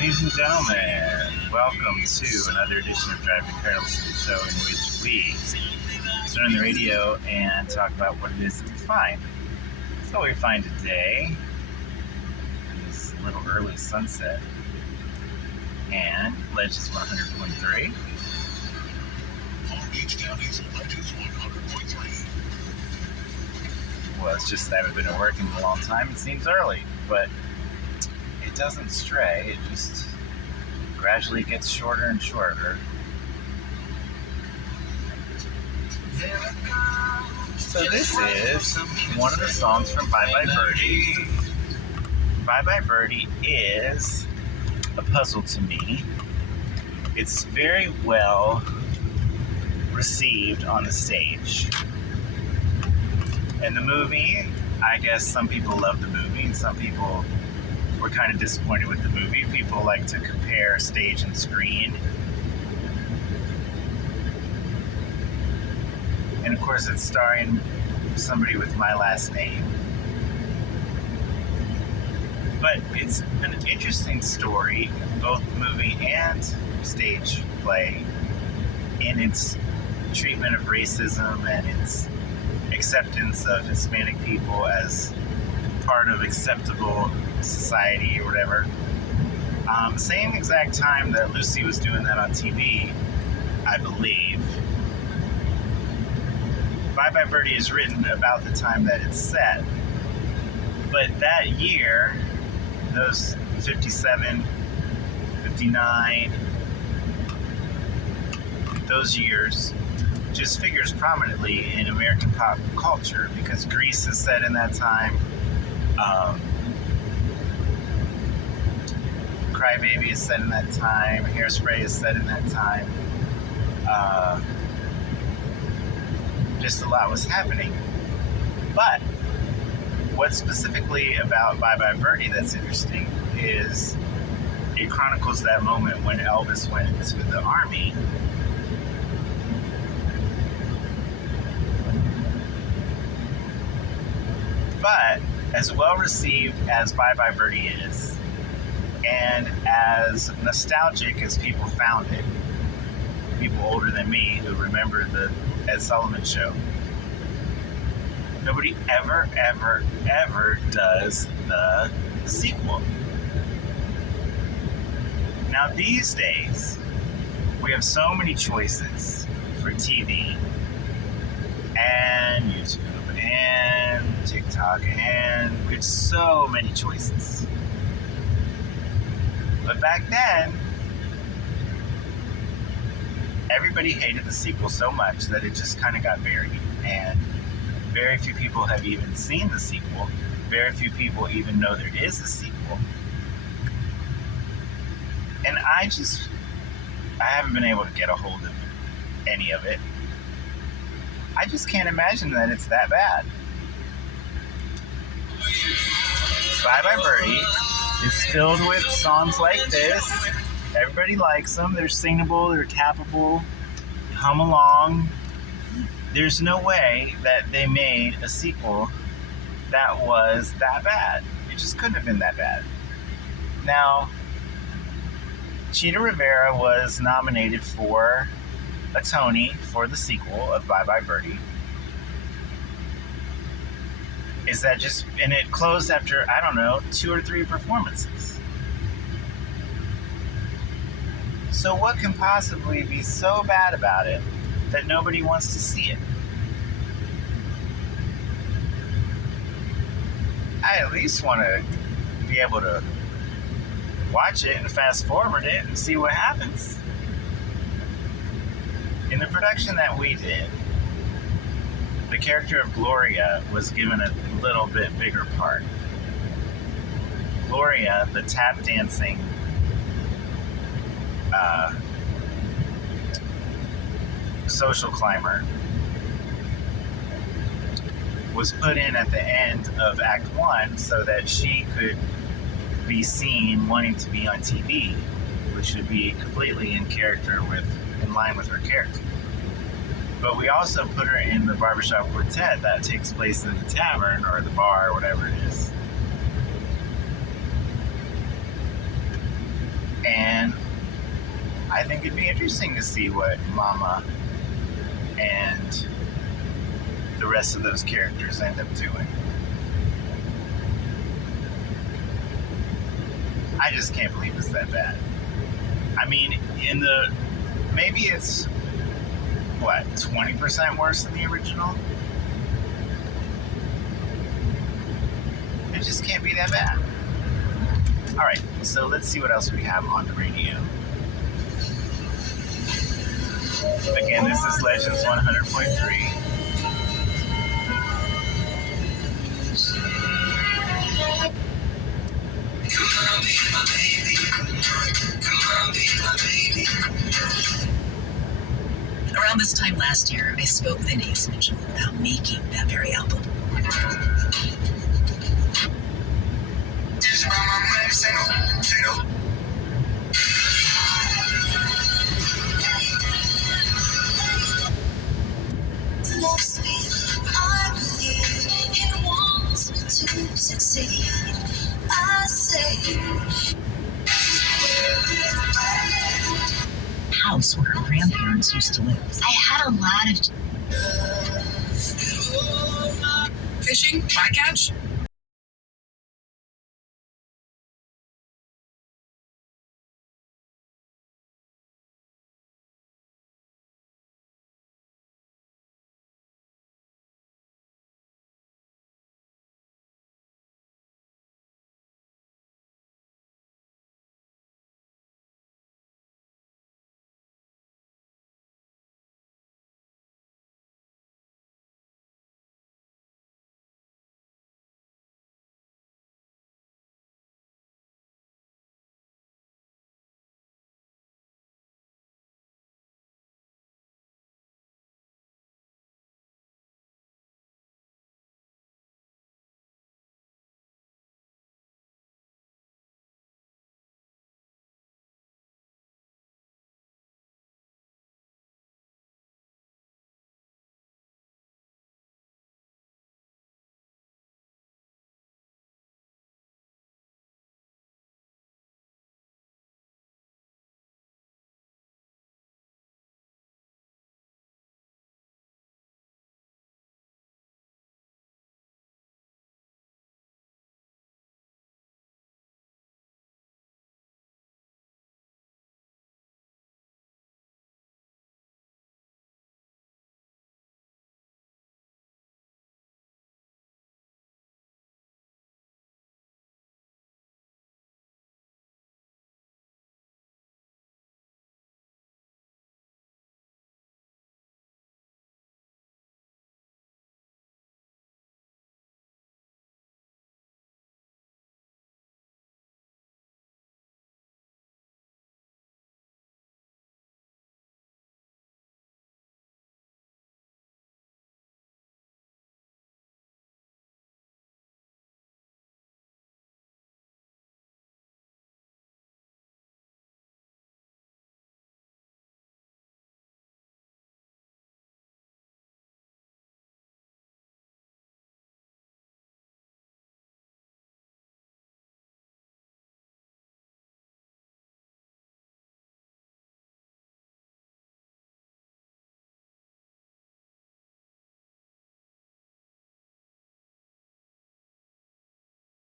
Ladies and gentlemen, welcome to another edition of Driving Carelessly, the show in which we turn on the radio and talk about what it is that we find. So what we find today is a little early sunset and Ledges 100.3. Palm Beach County's Ledges 100.3. Well, it's just that I haven't been at work in a long time. It seems early, but it doesn't stray. It just gradually gets shorter and shorter. So this is one of the songs from Bye Bye Birdie. Bye Bye Birdie is a puzzle to me. It's very well received on the stage. And the movie, I guess some people love the movie and some people were kind of disappointed with the movie. People like to compare stage and screen. And of course it's starring somebody with my last name. But it's an interesting story, both movie and stage play, in its treatment of racism and its acceptance of Hispanic people as part of acceptable society or whatever. Same exact time that Lucy was doing that on TV, I believe. Bye Bye Birdie is written about the time that it's set, but that year, those 57, 59, those years just figures prominently in American pop culture because Grease is set in that time. Cry Baby is set in that time. Hairspray is set in that time. Just a lot was happening. But what's specifically about Bye Bye Birdie that's interesting is it chronicles that moment when Elvis went into the army. But as well received as Bye Bye Birdie is, and as nostalgic as people found it, people older than me who remember the Ed Sullivan Show, nobody ever does the sequel. Now these days, we have so many choices for TV and YouTube and TikTok, and we have so many choices. But back then, everybody hated the sequel so much that it just kind of got buried. And very few people have even seen the sequel. Very few people even know there is a sequel. And I haven't been able to get a hold of any of it. I just can't imagine that it's that bad. Bye Bye Birdie is filled with songs like this. Everybody likes them. They're singable, they're tappable, hum along. There's no way that they made a sequel that was that bad. It just couldn't have been that bad. Now, Chita Rivera was nominated for a Tony for the sequel of Bye Bye Birdie. Is that just, and it closed after, I don't know, 2 or 3 performances. So what can possibly be so bad about it that nobody wants to see it? I at least want to be able to watch it and fast forward it and see what happens. In the production that we did, the character of Gloria was given a little bit bigger part. Gloria, the tap dancing social climber, was put in at the end of Act 1 so that she could be seen wanting to be on TV, which would be completely in line with her character. But we also put her in the barbershop quartet that takes place in the tavern or the bar or whatever it is. I think it'd be interesting to see what Mama and the rest of those characters end up doing. I just can't believe it's that bad. I mean, maybe it's, what, 20% worse than the original? It just can't be that bad. Alright, so let's see what else we have on the radio. Again, this is Legends 100.3. Around this time last year, I spoke with Anais Mitchell about making that very album. I believe he wants me to succeed. I say House where her grandparents used to live. I had a lot of Fishing, bycatch,